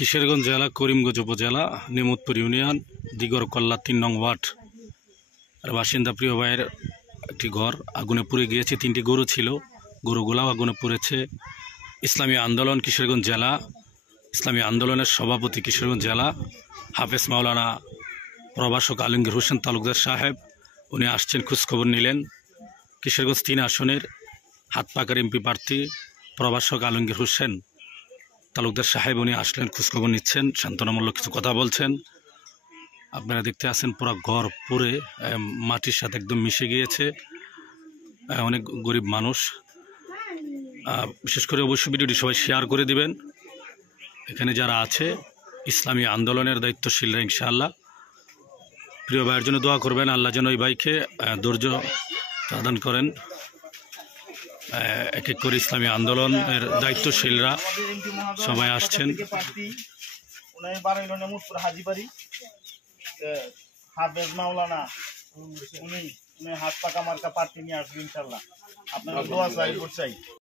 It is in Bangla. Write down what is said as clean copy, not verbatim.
কিশোরগঞ্জ জেলা করিমগঞ্জ উপজেলা নেমুদপুর ইউনিয়ন দিগরকল্লা ৩ নং ওয়ার্ড আর বাসিন্দা প্রিয় ভাইয়ের একটি ঘর আগুনে পুড়ে গিয়েছে। 3টি গরু ছিল, গরুগুলাও আগুনে পুড়েছে। ইসলামী আন্দোলন কিশোরগঞ্জ জেলা, ইসলামী আন্দোলনের সভাপতি কিশোরগঞ্জ জেলা হাফেজ মাওলানা প্রভাষক আলমগীর হোসেন তালুকদার সাহেব উনি আসছেন, খোঁজখবর নিলেন। কিশোরগঞ্জ 3 আসনের হাত পাকার এমপি প্রার্থী প্রভাষক আলমগীর হোসেন তালুকদার সাহেব উনি আসলেন, খোঁজখবর নিচ্ছেন, সান্ত্বনামূলক কিছু কথা বলছেন। আপনারা দেখতে আছেন পুরো ঘর পুড়ে মাটির সাথে একদম মিশে গিয়েছে। অনেক গরিব মানুষ, বিশেষ করে অবশ্যই ভিডিওটি সবাই শেয়ার করে দিবেন। এখানে যারা আছে ইসলামী আন্দোলনের দায়িত্বশীলরা ইনশাআল্লাহ প্রিয় ভাইয়ের জন্য দোয়া করবেন। আল্লাহ যেন ওই ভাইকে ধৈর্য প্রদান করেন। এক এক করে ইসলামী আন্দোলনের দায়িত্বশীলরা সবাই আসছেন। হাফেজ মাওলানা উনি হাত পাকা মার্কা প্রার্থী নিয়ে আসবেন ইনশাআল্লাহ। আপনারা দোয়া চাই।